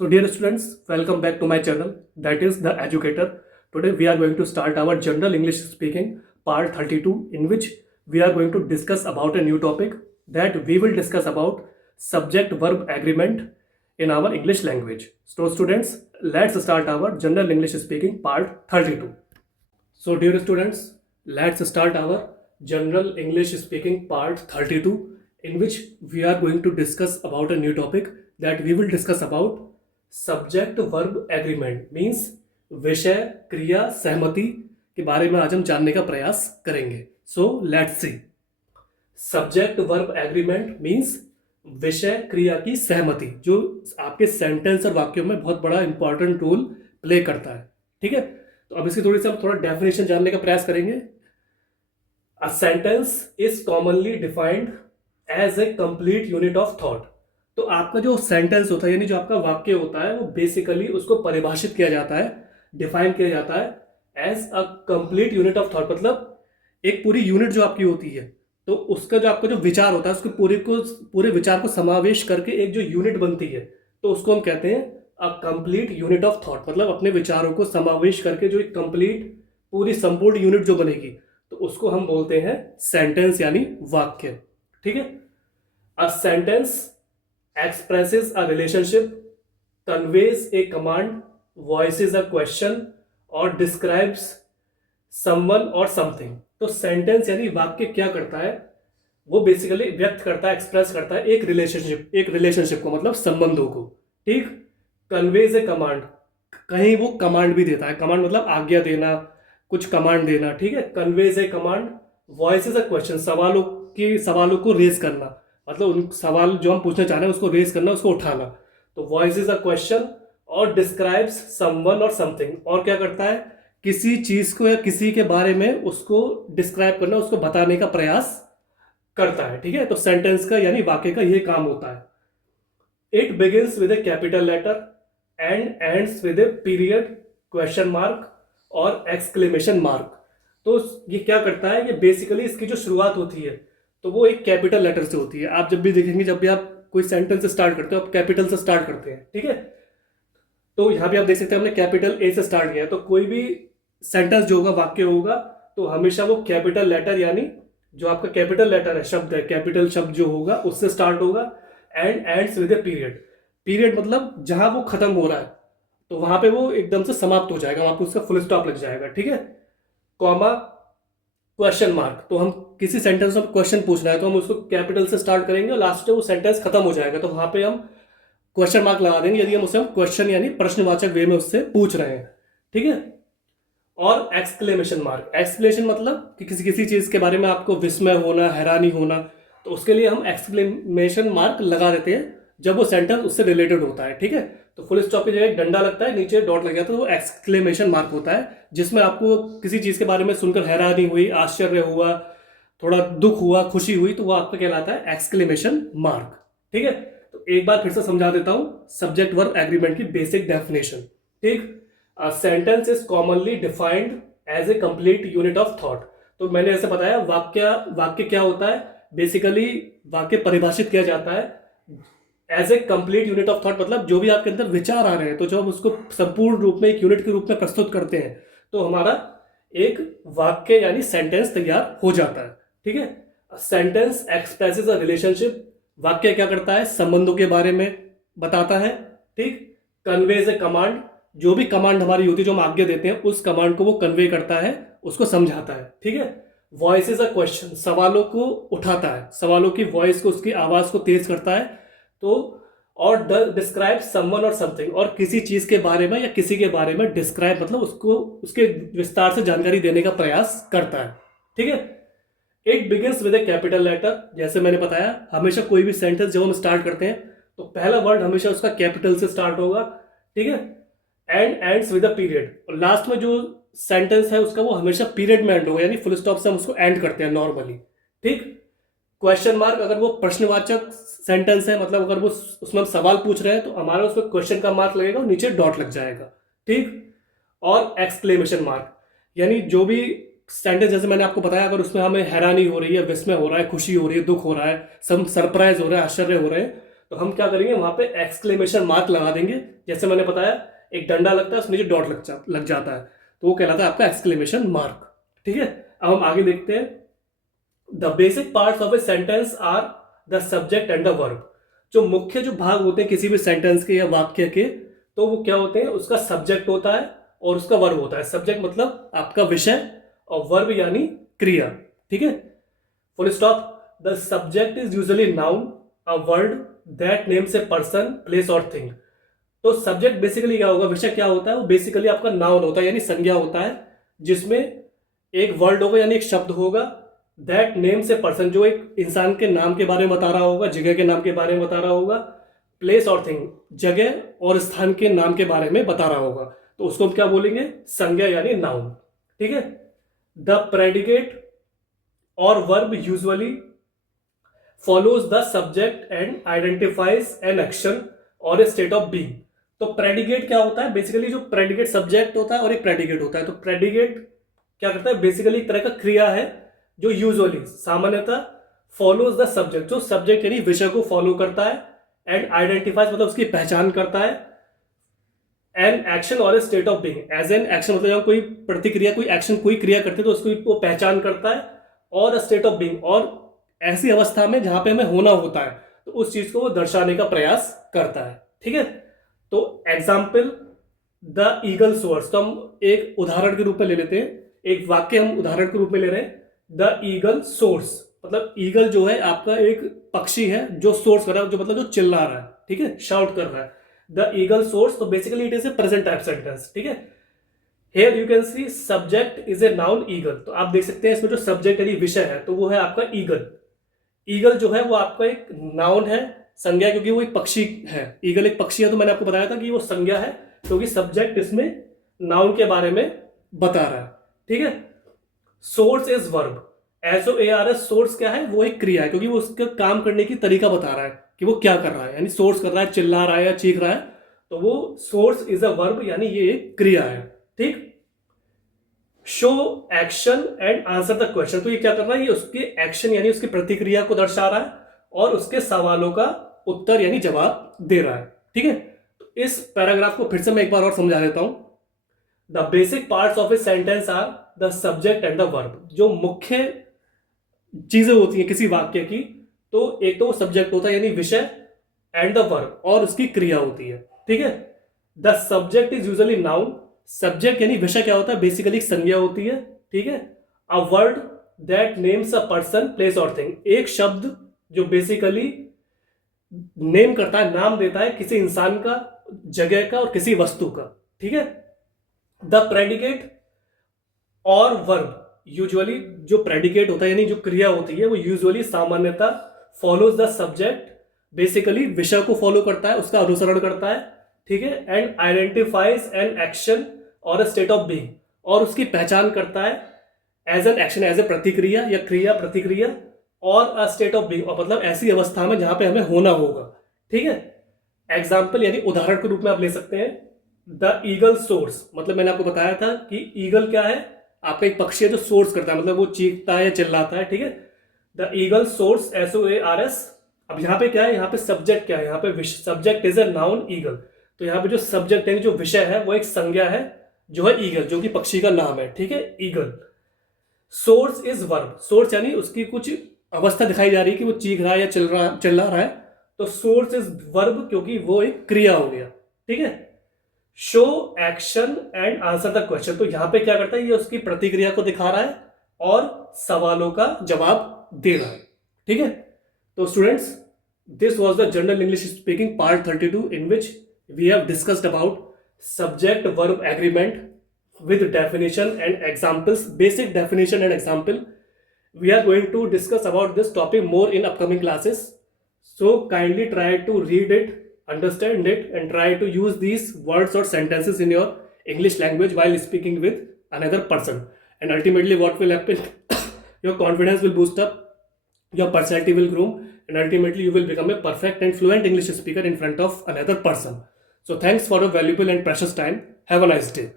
So dear students, welcome back to my channel, that is The Educator. Today we are going to start our general English speaking part 32, in which we are going to discuss about a new topic, that we will discuss about subject verb agreement in our English language. So students, let's start our general English speaking part 32. So dear students, let's start our general English speaking part 32, in which we are going to discuss about a new topic, that we will discuss about subject verb agreement means विषय क्रिया सहमति के बारे में आज हम जानने का प्रयास करेंगे. So let's see. Subject verb agreement means विषय क्रिया की सहमति, जो आपके सेंटेंस और वाक्यों में बहुत बड़ा इंपॉर्टेंट रोल प्ले करता है. ठीक है, तो अब इसकी हम थोड़ा डेफिनेशन जानने का प्रयास करेंगे. A sentence is commonly defined as a complete unit of thought. तो आपका जो सेंटेंस होता है, यानी जो आपका वाक्य होता है, वो बेसिकली उसको परिभाषित किया जाता है, डिफाइन किया जाता है as a complete unit of thought. मतलब एक पूरी यूनिट जो आपकी होती है, तो उसका जो आपका जो विचार होता है, उसके पूरे विचार को समावेश करके एक जो यूनिट बनती है, तो उसको हम कहते हैं अ कंप्लीट यूनिट ऑफ थॉट. मतलब अपने विचारों को समावेश करके जो एक कंप्लीट पूरी संपूर्ण यूनिट जो बनेगी, तो उसको हम बोलते हैं सेंटेंस यानी वाक्य. ठीक है, a sentence expresses a relationship, conveys a command, voices a question और describes someone or something. तो सेंटेंस यानी वाक्य क्या करता है, वो बेसिकली व्यक्त करता है, एक्सप्रेस करता है एक रिलेशनशिप को, मतलब संबंधों को. ठीक, कन्वेज ए कमांड, कहीं वो कमांड भी देता है. कमांड मतलब आज्ञा देना, कुछ कमांड देना. ठीक है, conveys A command, voices a question, सवालों को रेज करना, मतलब उन सवाल जो हम पूछना चाह रहे हैं उसको रेज करना, उसको उठाना. तो वॉइस इज अ क्वेश्चन और डिस्क्राइब्स समवन और समथिंग, और क्या करता है, किसी चीज को या किसी के बारे में उसको डिस्क्राइब करना, उसको बताने का प्रयास करता है. ठीक है, तो सेंटेंस का यानी वाक्य का ये काम होता है. It begins with a capital letter and ends with a period, question mark और एक्सक्लेमेशन मार्क. तो ये क्या करता है, ये बेसिकली इसकी जो शुरुआत होती है, तो वो एक कैपिटल लेटर से होती है. आप जब भी देखेंगे, जब भी आप कोई सेंटेंस से स्टार्ट करते हो, आप कैपिटल से स्टार्ट करते हैं. ठीक है, तो यहां भी आप देख सकते हैं हमने कैपिटल ए से स्टार्ट किया. तो कोई भी सेंटेंस जो होगा, वाक्य होगा, तो हमेशा वो कैपिटल लेटर, यानी जो आपका कैपिटल लेटर है, शब्द है, कैपिटल शब्द जो होगा उससे स्टार्ट होगा. And ends with a period. Period मतलब जहां वो खत्म हो रहा है, तो वहां पे वो एकदम से समाप्त हो जाएगा, वहां पे उसका फुल स्टॉप लग जाएगा. ठीक है, कॉमा, क्वेश्चन मार्क. तो हम किसी सेंटेंस में क्वेश्चन पूछना है, तो हम उसको कैपिटल से स्टार्ट करेंगे और लास्ट में वो सेंटेंस खत्म हो जाएगा, तो वहां पे हम क्वेश्चन मार्क लगा देंगे, यदि हम क्वेश्चन यानी प्रश्नवाचक वे में उससे पूछ रहे हैं. ठीक है, और एक्सक्लेमेशन मार्क. एक्सक्लेमेशन मतलब कि किसी चीज के बारे में आपको विस्मय होना, हैरानी होना, तो उसके लिए हम एक्सक्लेमेशन मार्क लगा देते हैं जब वो सेंटेंस उससे रिलेटेड होता है. ठीक है, तो फुल स्टॉप की जगह एक डंडा लगता है, नीचे डॉट लग जाता है, तो वो एक्सक्लेमेशन मार्क होता है, जिसमें आपको किसी चीज के बारे में सुनकर हैरानी हुई, आश्चर्य हुआ, थोड़ा दुख हुआ, खुशी हुई, तो वो आपका कहलाता है एक्सक्लेमेशन मार्क. ठीक है, तो एक बार फिर से समझा देता हूं सब्जेक्ट वर्ब एग्रीमेंट की बेसिक डेफिनेशन. ठीक, a sentence is commonly defined as a complete unit of thought. तो मैंने ऐसे बताया, वाक्य क्या होता है, बेसिकली वाक्य परिभाषित किया जाता है as a complete unit of thought. मतलब जो भी आपके अंदर विचार आ रहे हैं, तो जब हम उसको संपूर्ण रूप में एक यूनिट के रूप में प्रस्तुत करते हैं, तो हमारा एक वाक्य यानी सेंटेंस तैयार हो जाता है. ठीक है, सेंटेंस एक्सप्रेसेस अ रिलेशनशिप. वाक्य क्या करता है, संबंधों के बारे में बताता है. ठीक, कन्वेज ए कमांड, जो भी कमांड हमारी होती है, जो हम आज्ञा देते हैं, उस कमांड को वो कन्वे करता है, उसको समझाता है. ठीक है, वॉइस इज अ क्वेश्चन, सवालों को उठाता है, सवालों की वॉइस को, उसकी आवाज को तेज करता है. तो और डिस्क्राइब समवन और समथिंग, और किसी चीज के बारे में या किसी के बारे में डिस्क्राइब मतलब उसको उसके विस्तार से जानकारी देने का प्रयास करता है. ठीक है, it begins with a capital letter. जैसे मैंने बताया, हमेशा कोई भी सेंटेंस जब हम स्टार्ट करते हैं, तो पहला वर्ड हमेशा उसका कैपिटल से स्टार्ट होगा. ठीक है, and ends with a period, और लास्ट में जो सेंटेंस है उसका वो हमेशा पीरियड में एंड होगा, यानी फुल स्टॉप से हम उसको एंड करते हैं नॉर्मली. ठीक, क्वेश्चन मार्क, अगर वो प्रश्नवाचक सेंटेंस है, मतलब अगर वो उसमें हम सवाल पूछ रहे हैं, तो हमारा उसमें क्वेश्चन का मार्क लगेगा और नीचे डॉट लग जाएगा. ठीक, और एक्सक्लेमेशन मार्क, यानी जो भी सेंटेंस, जैसे मैंने आपको बताया, अगर उसमें हमें हैरानी हो रही है, विस्मय हो रहा है, खुशी हो रही है, दुख हो रहा है, सरप्राइज हो रहा है, आश्चर्य हो रहे हैं, तो हम क्या करेंगे, वहां पे एक्सक्लेमेशन मार्क लगा देंगे। जैसे मैंने बताया, एक डंडा लगता है, उसमें जो डॉट लग जाता है, तो वो कहलाता है आपका एक्सक्लेमेशन मार्क। ठीक है, अब हम आगे देखते हैं। The basic parts of a sentence are the subject and the verb. जो मुख्य जो भाग होते हैं किसी भी सेंटेंस के या वाक्य के, तो वो क्या होते हैं, उसका सब्जेक्ट होता है और उसका वर्ब होता है। सब्जेक्ट मतलब आपका विषय, और वर्ब यानी क्रिया। ठीक है, full stop. The subject is usually noun, a word that names a person, place और थिंग। तो सब्जेक्ट बेसिकली क्या होगा, विषय क्या होता है, वो बेसिकली आपका नाउन होता है यानी संज्ञा होता है, जिसमें एक वर्ड होगा यानी एक शब्द होगा, दैट नेम्स ए पर्सन, जो एक इंसान के नाम के बारे में बता रहा होगा, जगह के नाम के बारे में बता रहा होगा, प्लेस और थिंग, जगह और स्थान के नाम के बारे में बता रहा होगा, तो उसको हम क्या बोलेंगे, संज्ञा यानी नाउन। ठीक है, द प्रेडिकेट और verb usually follows the subject and identifies an action और ए स्टेट ऑफ बीइंग। तो प्रेडिकेट क्या होता है, बेसिकली जो प्रेडिकेट सब्जेक्ट होता है और एक प्रेडिकेट होता है। तो प्रेडिकेट क्या करता है, बेसिकली एक तरह का क्रिया है जो यूजुअली सामान्यतः फॉलोज द सब्जेक्ट, जो सब्जेक्ट यानी विषय को फॉलो करता है, एंड आइडेंटिफाइज मतलब उसकी पहचान करता है, एन एक्शन और a state of being, as an action मतलब जब कोई प्रतिक्रिया, कोई एक्शन, कोई क्रिया करते तो उसको वो पहचान करता है, और स्टेट ऑफ बीइंग, और ऐसी अवस्था में जहां पे हमें होना होता है, तो उस चीज को वो दर्शाने का प्रयास करता है। ठीक है, तो एग्जाम्पल द ईगल सोर्स, तो हम एक उदाहरण के रूप में ले लेते हैं, एक वाक्य हम उदाहरण के रूप में ले रहे हैं। द ईगल सोर्स मतलब ईगल जो है आपका एक पक्षी है जो सोर्स कर रहा है, जो मतलब जो चिल्ला रहा है, ठीक है, शाउट कर रहा है। द ईगल सोर्स, तो basically it is a present type sentence. ठीक है, here you can see subject is a noun eagle, तो आप देख सकते हैं इसमें जो सब्जेक्ट यानी विषय है तो वो है आपका ईगल। ईगल जो है वो आपका एक नाउन है, संज्ञा, क्योंकि वो एक पक्षी है। ईगल एक पक्षी है, तो मैंने आपको बताया था कि वो संज्ञा है क्योंकि सब्जेक्ट इसमें नाउन के बारे में बता रहा है। ठीक है, source is verb, SOARS, source क्या है, वो एक क्रिया है क्योंकि वो उसका काम करने की तरीका बता रहा है कि वो क्या कर रहा है, यानी सोर्स कर रहा है, चिल्ला रहा है या चीख रहा है, तो वो सोर्स इज अ वर्ब यानी ये एक क्रिया है। ठीक, show action and answer the question, तो ये क्या कर रहा है, ये उसके एक्शन यानी उसकी प्रतिक्रिया को दर्शा रहा है और उसके सवालों का उत्तर यानी जवाब दे रहा है। ठीक है, तो इस पैराग्राफ को फिर से मैं एक बार और समझा देता हूं। The basic parts of a sentence are the subject and the verb. जो मुख्य चीजें होती हैं किसी वाक्य की, तो एक तो सब्जेक्ट होता है यानी विषय, एंड द वर्ब, और उसकी क्रिया होती है। ठीक है, the subject is usually noun, subject यानी विषय क्या होता है, बेसिकली संज्ञा होती है। ठीक है, a word that names a person, place और थिंग, एक शब्द जो बेसिकली नेम करता है, नाम देता है किसी इंसान का, जगह का और किसी वस्तु का। ठीक है, द प्रेडिकेट और वर्ब यूजुअली, जो प्रेडिकेट होता है यानी जो क्रिया होती है, वो यूजुअली सामान्यतः फॉलोज द सब्जेक्ट, बेसिकली विषय को फॉलो करता है, उसका अनुसरण करता है। ठीक है, एंड आइडेंटिफाइज एन एक्शन और स्टेट ऑफ बीइंग, और उसकी पहचान करता है as an action, as a प्रतिक्रिया या क्रिया प्रतिक्रिया, और अ स्टेट ऑफ बीइंग, और मतलब ऐसी अवस्था में जहां पे हमें होना होगा। ठीक है, एग्जाम्पल यानी उदाहरण के रूप में आप ले सकते हैं। द ईगल सोर्स मतलब मैंने आपको बताया था कि ईगल क्या है, आपका एक पक्षी है जो सोर्स करता है, मतलब वो चीखता है या चिल्लाता है। ठीक है, द ईगल सोर्स, SOARS। अब यहाँ पे क्या है, यहाँ पे सब्जेक्ट क्या है, यहाँ पे subject is a noun eagle, तो यहाँ पे जो सब्जेक्ट है, जो विषय है, वो एक संज्ञा है जो है ईगल, जो कि पक्षी का नाम है। ठीक है, eagle. Source is verb, source यानी उसकी कुछ अवस्था दिखाई जा रही है कि वो चीख रहा है या चिल्ला रहा है, तो सोर्स इज वर्ब क्योंकि वो एक क्रिया हो गया। ठीक है, show action and answer the question, तो यहां पे क्या करता है, ये उसकी प्रतिक्रिया को दिखा रहा है और सवालों का जवाब दे रहा है। ठीक है, तो students, this was the general English speaking part 32 in which we have discussed about subject verb agreement with definition and examples, basic definition and example. We are going to discuss about this topic more in upcoming classes, so kindly try to read it, understand it, and try to use these words or sentences in your English language while speaking with another person, and ultimately what will happen, your confidence will boost up, your personality will grow, and ultimately you will become a perfect and fluent English speaker in front of another person. So thanks for your valuable and precious time. Have a nice day.